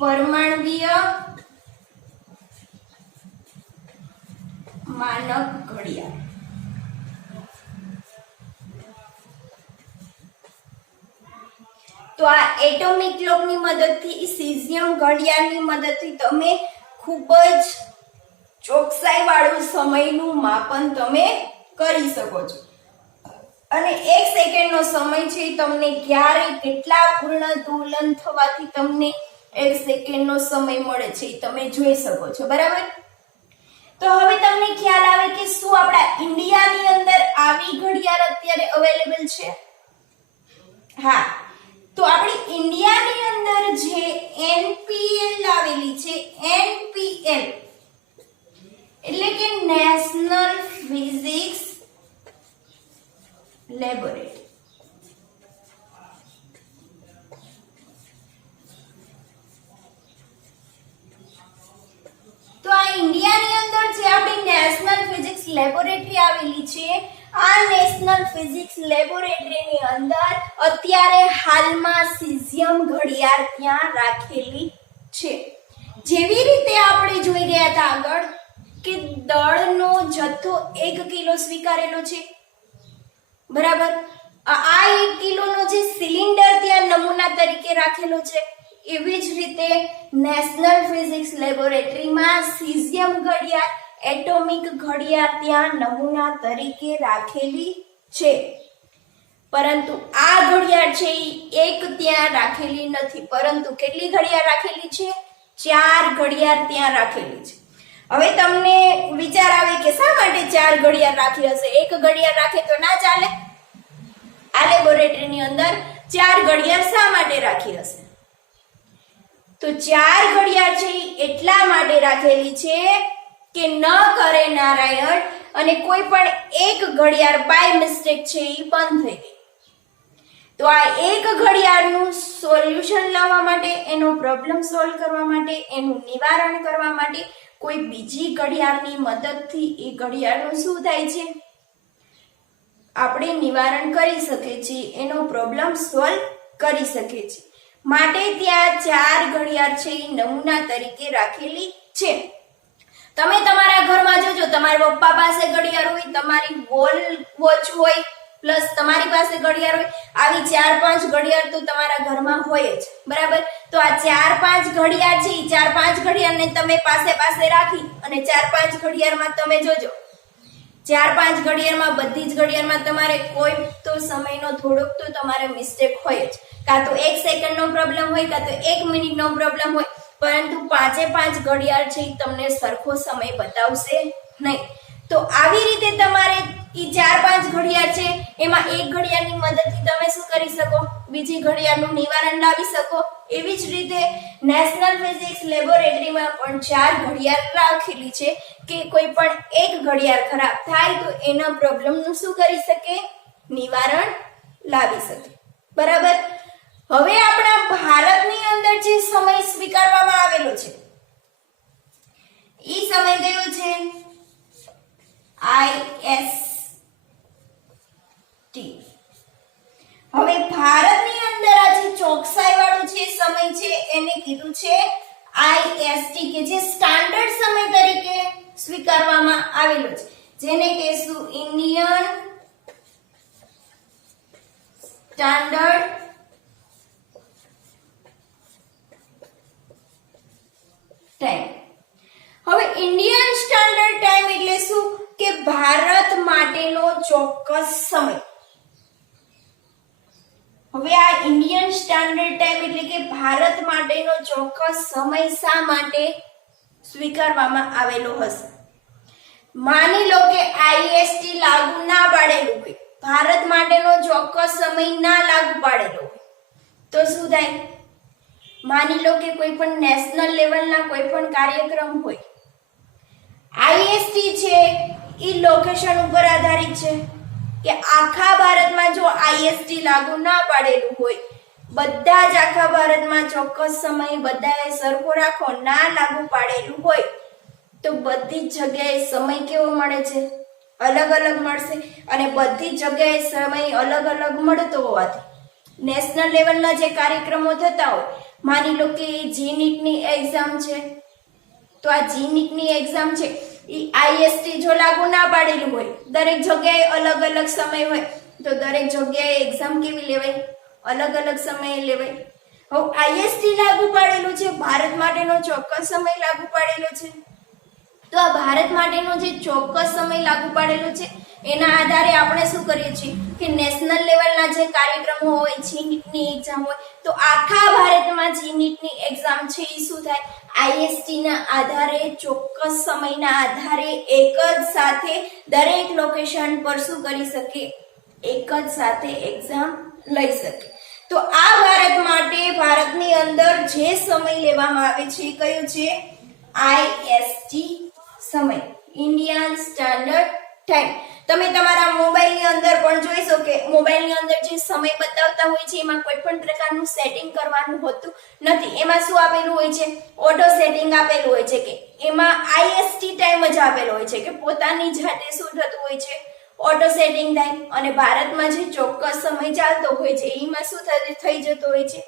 પરમાણુય માનક ઘડિયાળ. તો આ એટોમિક ક્લોકની મદદથી, સીઝિયમ ઘડિયાળની મદદથી તમે ખૂબ જ ચોકસાઈ વાળું સમયનું માપન તમે કરી શકો છો. અને 1 સેકન્ડનો સમય છે તમને ક્યારે કેટલા પૂર્ણ દોલન થવાથી તમને 1 સેકન્ડનો સમય મળે છે તમે જોઈ શકો છો. બરાબર? તો હવે તમને ખ્યાલ આવે કે શું આપણા ઇન્ડિયાની અંદર આવી ઘડિયાળ અત્યારે અવેલેબલ છે? હા. તો આપણી ઇન્ડિયાની અંદર જે NPL આવેલી છે, NPL એટલે કે નેશનલ ફિઝિક્સ લેબોરેટરી. તો આ ઇન્ડિયાની અંદર જે આપણી નેશનલ ફિઝિક્સ લેબોરેટરી આવેલી છે, આ નેશનલ ફિઝિક્સ લેબોરેટરીની અંદર અત્યારે હાલમાં સીઝિયમ ઘડિયાળ ત્યાં રાખેલી છે. જેવી રીતે આપણે જોઈ ગયા હતા આગળ કે દળનો જથ્થો 1 કિલો સ્વીકારેલો છે, બરાબર? આ 1 કિલોનો જે સિલિન્ડર ત્યાં નમૂના તરીકે રાખેલો છે, એવી જ રીતે નેશનલ ફિઝિક્સ લેબોરેટરીમાં સીઝિયમ ઘડિયાળ, એટોમિક ઘડિયાળ ત્યાં નમૂના તરીકે રાખેલી છે. પરંતુ આ ઘડિયાળ છે એ એક ત્યાં રાખેલી નથી, પરંતુ કેટલી ઘડિયાળ રાખેલી છે? 4 ઘડિયાળ ત્યાં રાખેલી છે. હવે તમને વિચાર આવે કે શા માટે 4 ઘડિયાળ રાખી હશે? એક ઘડિયાળ રાખે તો ના ચાલે? આ લેબોરેટરીની અંદર 4 ઘડિયાળ શા માટે રાખી હશે? તો 4 ઘડિયાળ છે એટલા માટે રાખેલી છે કે ન કરે નારાયણ અને કોઈ પણ એક ઘડિયાળ બાય મિસ્ટેક છે એ બંધ થઈ ગઈ. તો આ એક ઘડિયાળનું સોલ્યુશન લાવવા માટે, એનો પ્રોબ્લેમ સોલ્વ કરવા માટે, એનું નિવારણ કરવા માટે કોઈ બીજી ઘડિયાળની મદદથી એ ઘડિયાળનું શું થાય છે? આપણે નિવારણ કરી શકીએ છીએ, એનો પ્રોબ્લેમ સોલ્વ કરી શકીએ છીએ. માટે ત્યાં 4 ઘડિયાળ છે એ નમૂના તરીકે રાખેલી છે. તમે તમારા ઘરમાં જોજો, તમારા તમારા પપ્પા પાસે ઘડિયાળ હોય, તમારી વોલ વોચ હોય, પ્લસ તમારી પાસે ઘડિયાળ હોય, આવી 4-5 ઘડિયાળ તો તમારા ઘરમાં હોય જ, બરાબર? તો આ 4-5 ઘડિયાળ છે, 4-5 ઘડિયાળને તમે પાસે રાખી અને 4-5 ઘડિયાળમાં તમે જોજો, 4-5 ઘડિયાળમાં બધી જ ઘડિયાળમાં તમારે કોઈ તો સમયનો થોડોક તો તમારે મિસ્ટેક હોય જ, કાં તો 1 સેકન્ડનો પ્રોબ્લેમ હોય, કાં તો 1 મિનિટનો પ્રોબ્લેમ હોય, પરંતુ 5-5 ઘડિયાળ છે તમને સરખો સમય બતાવશે નહીં. તો આવી રીતે તમારે ઈ 4-5 ઘડિયાળ છે એમાં એક ઘડિયાળની મદદથી તમે શું કરી શકો, બીજી ઘડિયાળનું નિવારણ લાવી શકો. એવી જ રીતે નેશનલ ફિઝિક્સ લેબોરેટરીમાં પણ 4 ઘડિયાળ રાખેલી છે કે કોઈ પણ એક ઘડિયાળ ખરાબ થાય તો એના પ્રોબ્લેમનું શું કરી શકે, નિવારણ લાવી શકે, બરાબર? હવે આપણા ભારતની અંદર જે સમય સ્વીકારવામાં આવેલો છે ઈ સમય કયો છે, IST. હવે ભારતની અંદર આ જે ચોકસાઈ વાળો જે સમય છે એને કીધું છે IST, કે જે સ્ટાન્ડર્ડ સમય તરીકે સ્વીકારવામાં આવેલો છે, જેને કહેશું ઇન્ડિયન સ્ટાન્ડર્ડ ટાઈમ. હવે ઇન્ડિયન સ્ટાન્ડર્ડ ટાઈમ એટલે શું કે ભારત માટેનો ચોક્કસ સમય. હવે આ ઇન્ડિયન સ્ટાન્ડર્ડ ટાઈમ એટલે કે ભારત માટેનો ચોક્કસ સમય શા માટે સ્વીકારવામાં આવેલો હશે? માની લો કે IST લાગુ ના પાડેલું હોય, ભારત માટેનો ચોક્કસ સમય ના લાગુ પાડેલો હોય તો શું થાય? માની લો કે કોઈ પણ નેશનલ લેવલના કોઈ પણ કાર્યક્રમ હોય, IST છે ઈ લોકેશન ઉપર આધારિત છે કે આખા ભારતમાં જો IST લાગુ ના પાડેલું હોય, બધા જ આખા ભારતમાં ચોક્કસ સમય બધાએ સરખો રાખો ના લાગુ પાડેલું હોય તો બધી જ જગ્યાએ સમય કેવો મળે છે, અલગ અલગ મળશે. અને બધી જ જગ્યાએ સમય અલગ અલગ મળતો હોવાથી નેશનલ લેવલના જે કાર્યક્રમો થતા હોય, માની લો કે GNET-ની એક્ઝામ છે તો આ GNET-ની એક્ઝામ છે ઈ IST જો લાગુ ના પાડેલું હોય, દરેક જગ્યાએ અલગ અલગ સમય હોય તો દરેક જગ્યાએ એક્ઝામ કેવી લેવાય, અલગ અલગ સમયે લેવાય. હવે IST લાગુ પાડેલું છે, ભારત માટેનો ચોક્કસ સમય લાગુ પાડેલો છે, તો આ ભારત માટેનો જે ચોક્કસ સમય લાગુ પાડેલો છે એના આધારે આપણે શું કરીએ છીએ કે નેશનલ લેવલના જે કાર્યક્રમો હોય, GNET-ની એક્ઝામ હોય, તો આખા ભારતમાં GNET-ની એક્ઝામ છે એ શું થાય, IST ના આધારે ચોક્કસ સમયના આધારે એક જ સાથે દરેક લોકેશન પર શું કરી શકે, એક જ સાથે એક્ઝામ લઈ શકે. તો આ ભારત માટે ભારતની અંદર જે સમય લેવામાં આવે છે એ કયો છે, IST સમય, ઇન્ડિયન સ્ટાન્ડર્ડ ટાઈમ. તમે તમારા મોબાઈલની અંદર પણ જોઈ શકો કે મોબાઈલની અંદર જે સમય બતાવતા હોય છે એમાં કોઈ પણ પ્રકારનું સેટિંગ કરવાનું હોતું નથી. એમાં શું આપેલું હોય છે, ઓટો સેટિંગ આપેલું હોય છે કે એમાં IST ટાઈમ જ આપેલો હોય છે કે પોતાની જાતે શું થતું હોય છે, ઓટો સેટિંગ થાય. અને ભારતમાં જે ચોક્કસ સમય ચાલતો હોય છે એમાં શું થઈ જતું હોય છે,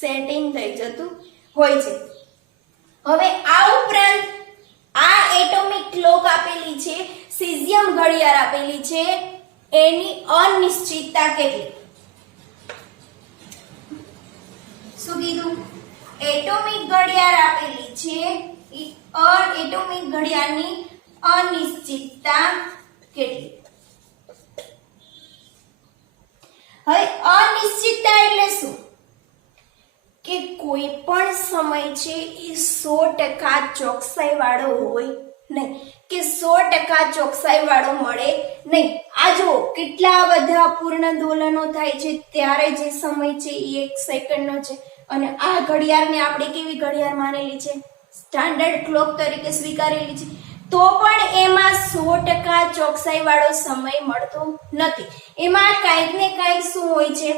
સેટિંગ થઈ જતું હોય છે. હવે આ ઉપરાંત આ એટોમિક ક્લોક આપેલી છે, સીઝિયમ ઘડિયાળ આપેલી છે, એની અનિશ્ચિતતા કેટલી? શું કીધું? એટોમિક ઘડિયાળ આપેલી છે, એટોમિક ઘડિયાળની અનિશ્ચિતતા કેટલી? હવે અનિશ્ચિતતા એટલે શું કે કોઈ પણ સમય છે એ 100% ચોકસાઈ વાળો હોય નહીં, કે 100% ચોકસાઈ વાળો મળે નહીં. આ જો કેટલા બધા પૂર્ણ દોલનો થાય છે ત્યારે જે સમય છે એ 1 સેકન્ડનો છે. અને આ ઘડિયાળને આપણે કેવી ઘડિયાળ માનેલી છે, સ્ટાન્ડર્ડ ક્લોક તરીકે સ્વીકારેલી છે, તો પણ એમાં 100% ચોકસાઈ વાળો સમય મળતો નથી. એમાં કાંઈક ને કાંઈક શું હોય છે,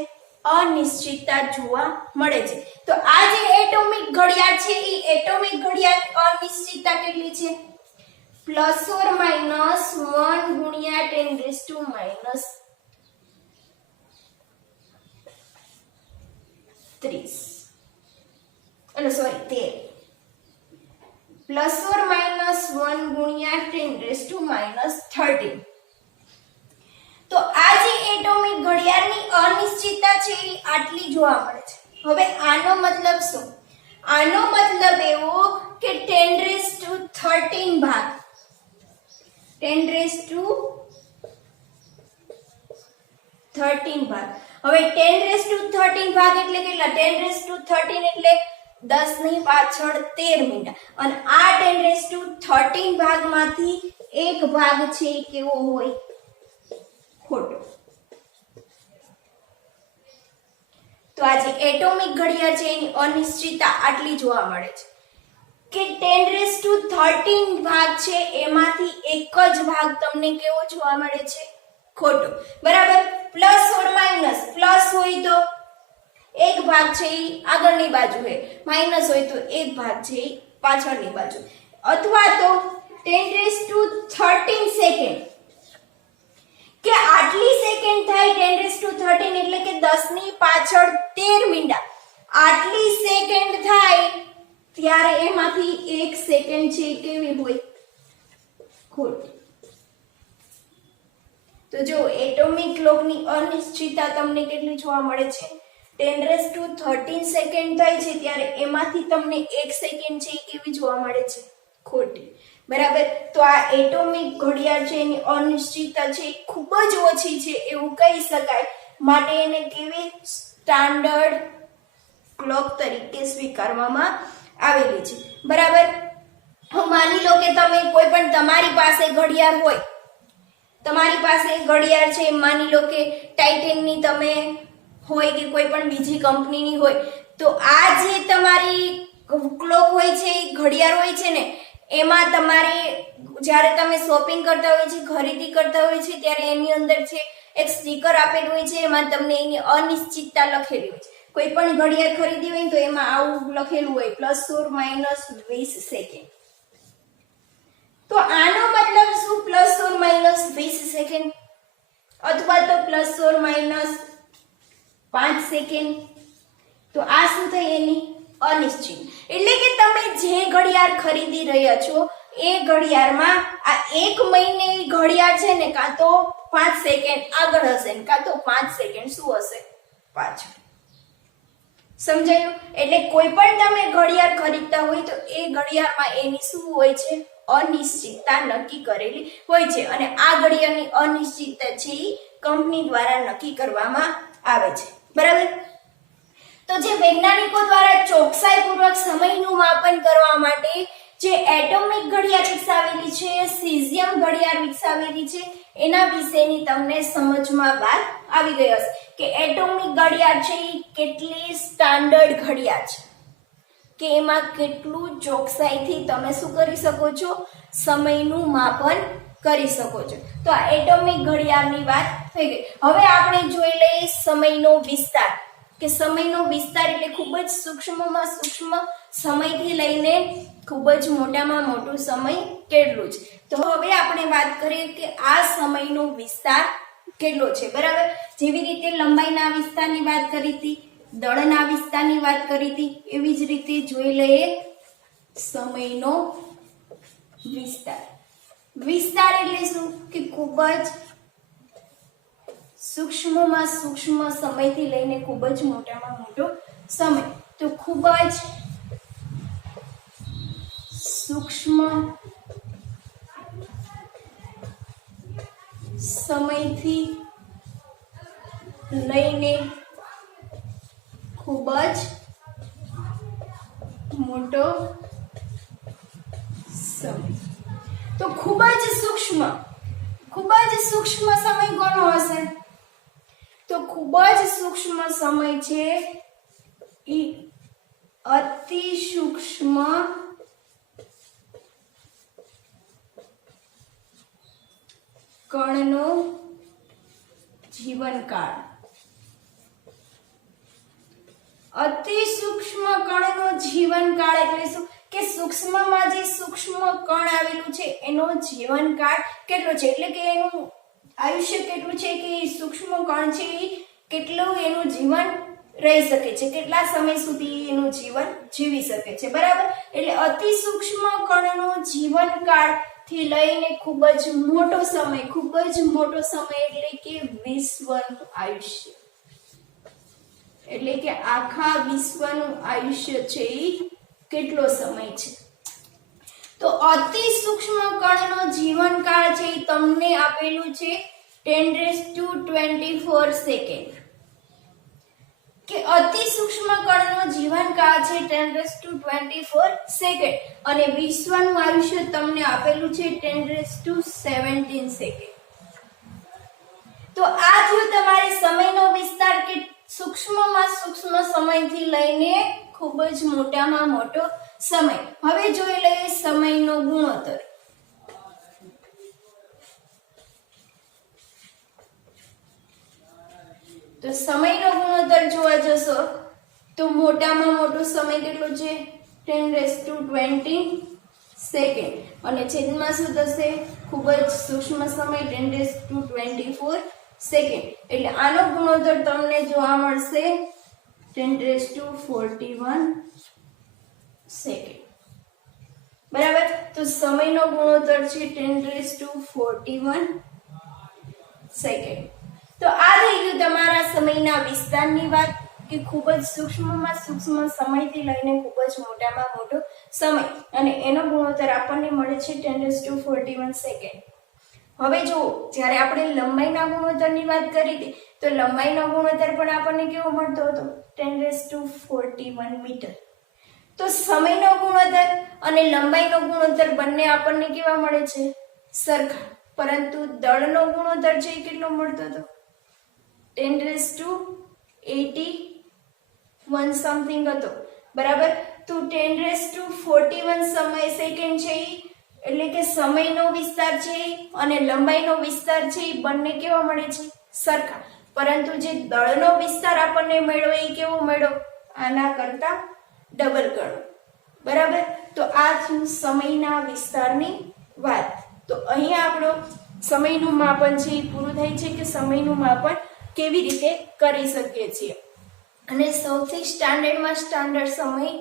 અનિશ્ચિતતા જોવા મળે છે. તો આ જે એટોમિક ઘડિયાળ છે એ એટોમિક ઘડિયાળની અનિશ્ચિતતા કેટલી છે, ±1 ગુણ્યા 10⁻30 એટલે સોરી 13 +or -1 ગુણ્યા 10⁻30 10⁻13। તો આ જે એટોમિક ઘડિયાળની અનિશ્ચિતતા છે એ આટલી જોવા મળે છે। હવે આનો મતલબ શું? આનો મતલબ એવો કે 10⁻13 ભાગ 10⁻13 ભાગ। હવે 10⁻13 ભાગ એટલે કેટલા? 10⁻13 એટલે 10 ની પાછળ 13 મીંડા, અને આ 10⁻13 ભાગમાંથી એક ભાગ છે એ કેવો હોય? ખોટો। તો આ જે એટોમિક ઘડિયાળ છે એની અનિશ્ચિતતા આટલી જોવા મળે છે કે 10⁻13 ભાગ છે એમાંથી એક જ ભાગ તમને કેવો જોવા મળે છે? ખોટો। બરાબર? પ્લસ ઓર માઇનસ, પ્લસ હોય તો એક ભાગ છે એ આગળની બાજુ છે, માઇનસ હોય તો એક ભાગ છે એ પાછળની બાજુ, અથવા તો 10⁻13 સેકન્ડ કે આટલી સેકન્ડ થાય 10⁻13 એટલે કે 10 ની પાછળ 13 મીંડા, આટલી સેકન્ડ થાય ત્યારે એમાંથી એક સેકન્ડ છે કેવી હોય? ખોટી। તો જો એટોમિક ક્લોકની અનિશ્ચિતતા તમને કેટલી જોવા મળે છે? 10⁻13 સેકન્ડ થાય છે ત્યારે એમાંથી તમને એક સેકન્ડ છે એ કેવી જોવા મળે છે? ખોટી। બરાબર? તો આ એટોમિક ઘડિયાળ છે એની અનિશ્ચિતતા છે એ ખૂબ જ ઓછી છે એવું કહી શકાય, માટે એને કેવી સ્ટાન્ડર્ડ ક્લોક તરીકે સ્વીકારવામાં આવેલી છે। બરાબર? માની લો કે તમે કોઈ પણ તમારી પાસે ઘડિયાળ હોય, તમારી પાસે ઘડિયાળ છે, માની લો કે ટાઇટનની તમે હોય કે કોઈ પણ બીજી કંપનીની હોય, તો આ જે તમારી ક્લોક હોય છે, ઘડિયાળ હોય છે ને, એમાં તમારે જ્યારે તમે શોપિંગ કરતા હોય છે, ખરીદી કરતા હોય છે, ત્યારે એની અંદર છે એક સ્ટીકર આપેલું હોય છે, એમાં તમને એની અનિશ્ચિતતા લખેલી હોય છે। કોઈ પણ ઘડિયાળ ખરીદી હોય તો એમાં આવું લખેલું હોય +or-20 સેકન્ડ। તો આનો મતલબ શું? +or-20 સેકન્ડ અથવા તો +or-5 સેકન્ડ। તો આ શું થઈ? એની અનિશ્ચિત। એટલે કે તમે જે ઘડિયાળ ખરીદી રહ્યા છો એ ઘડિયાળમાં આ એક મહિને ઘડિયાળ છે ને કાં તો 5 સેકન્ડ આગળ હશે ને કાં તો 5 સેકન્ડ શું હશે? પાછળ। સમજાયું? એટલે કોઈ પણ તમે ઘડિયાળ ખરીદતા હોય તો એ ઘડિયાળમાં એની શું હોય છે? અનિશ્ચિતતા નક્કી કરેલી હોય છે, અને આ ઘડિયાળની અનિશ્ચિતતા છે એ કંપની દ્વારા નક્કી કરવામાં આવે છે। બરાબર? તો જે વૈજ્ઞાનિકો દ્વારા ચોકસાઈપૂર્વક સમયનું માપન કરવા માટે જે એટોમિક ઘડિયાળ વિકસાવેલી છે, સીઝિયમ ઘડિયાળ વિકસાવેલી છે, એના વિશેની તમને સમજમાં વાત આવી ગઈ હશે કે એટોમિક ઘડિયાળ છે એ કેટલી સ્ટાન્ડર્ડ ઘડિયાળ છે, કે એમાં કેટલું ચોકસાઈથી તમે શું કરી શકો છો? સમયનું માપન કરી શકો છો। તો આ એટોમિક ઘડિયાળની વાત થઈ ગઈ। હવે આપણે જોઈ લઈએ સમયનો વિસ્તાર, કે સમયનો વિસ્તાર એટલે ખૂબ જ સૂક્ષ્મમાં સૂક્ષ્મ સમયથી લઈને ખૂબ જ મોટામાં મોટું સમય કેટલું છે। તો હવે આપણે વાત કરીએ કે આ સમયનો વિસ્તાર કેટલો છે। બરાબર? જેવી રીતે લંબાઈના વિસ્તારની વાત કરી હતી, દળના વિસ્તારની વાત કરી હતી, એવી જ રીતે જોઈ લઈએ સમયનો વિસ્તાર। વિસ્તાર એટલે શું? કે ખૂબ જ સૂક્ષ્મમાં સૂક્ષ્મ સમયથી લઈને ખૂબ જ મોટામાં મોટો સમય। તો ખૂબ જ સૂક્ષ્મ સમયથી લઈને ખૂબ જ મોટો સમય। તો ખૂબ જ સૂક્ષ્મ સમય કોનો હશે? તો ખૂબ જ સૂક્ષ્મ સમય છે એ અતિ સૂક્ષ્મ કણનો જીવનકાળ। અતિ સૂક્ષ્મ કણનો જીવનકાળ એટલે શું? કે સૂક્ષ્મમાં જે સૂક્ષ્મ કણ આવેલું છે એનો જીવનકાળ કેટલો છે, એટલે કે એનું આયુષ્ય કેટલું છે, કે સૂક્ષ્મ કણ છે એ કેટલું એનું જીવન રહી શકે છે, કેટલા સમય સુધી એનું જીવન જીવી શકે છે। બરાબર? એટલે અતિ સૂક્ષ્મ કણનો જીવનકાળ થી લઈને ખૂબ જ મોટો સમય એટલે કે વિશ્વનું આયુષ્ય, એટલે કે આખા વિશ્વનું આયુષ્ય છે એ કેટલો સમય છે? તો અતિ સૂક્ષ્મ કણનો જીવનકાળ છે એ તમને આપેલું છે 10⁻24 સેકન્ડ, કે અતિ સૂક્ષ્મ કણનો જીવનકાળ છે 10⁻24 સેકન્ડ, અને વિશ્વનું આયુષ્ય તમને આપેલું છે 10⁻17 સેકન્ડ. તો આ થયો તમારે સમયનો વિસ્તાર કે સૂક્ષ્મમાં સૂક્ષ્મ સમયથી લઈને ખૂબ જ મોટામાં મોટો સમય. હવે જોઈ લઈએ સમયનો ગુણોત્તર. તો સમયનો ગુણોત્તર જોવા જશો તો મોટામાં મોટો સમય કેટલો છે? 10⁻20 સેકન્ડ, અને છેદમાં શું થશે? ખૂબ જ સૂક્ષ્મ સમય 10⁻24 સેકન્ડ. એટલે આનો ગુણોત્તર તમને જોવા મળશે 10⁻41 સેકન્ડ. બરાબર. તો સમયનો ગુણોત્તર છે 10⁻41 સેકન્ડ. તો આ થઈ ગયું તમારા સમયના વિસ્તારની વાત, કે ખૂબ જ સૂક્ષ્મમાં સૂક્ષ્મ સમયથી લઈને ખૂબ જ મોટામાં મોટો સમય, અને એનો ગુણોત્તર આપણને મળે છે 10⁻41 સેકન્ડ. હવે જો જ્યારે આપણે લંબાઈના ગુણોત્તરની વાત કરી હતી તો લંબાઈનો ગુણોત્તર પણ આપણને કેવો મળતો હતો? 10⁻41 મીટર. તો સમયનો ગુણોત્તર અને લંબાઈનો ગુણોત્તર બંને આપણને કેવા મળે છે? સરખા. પરંતુ દળનો ગુણોત્તર છે એ કેટલો મળતો હતો? 10⁻81 સમથિંગ હતો. બરાબર. તો 10⁻41 સમય સેકન્ડ છે એટલે કે સમયનો વિસ્તાર છે અને લંબાઈનો વિસ્તાર છે એ બંને કેવા મળે છે? સરખા. પરંતુ જે દળનો વિસ્તાર આપણને મળ્યો એ કેવો મળ્યો? આના કરતા ડબલ ગણો. બરાબર. તો આ થયું સમયના વિસ્તારની વાત. તો અહીંયા આપણો સમયનું માપન છે એ પૂરું થાય છે, કે સમયનું માપન કેવી રીતે કરી શકીએ છીએ. અને સૌથી સ્ટાન્ડર્ડમાં સ્ટાન્ડર્ડ સમય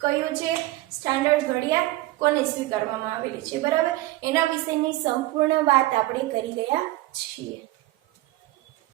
કયો છે? સ્ટાન્ડર્ડ ઘડિયાળ કોને સ્વીકારવામાં આવેલી છે? બરાબર. એના વિશેની સંપૂર્ણ વાત આપણે કરી ગયા છીએ.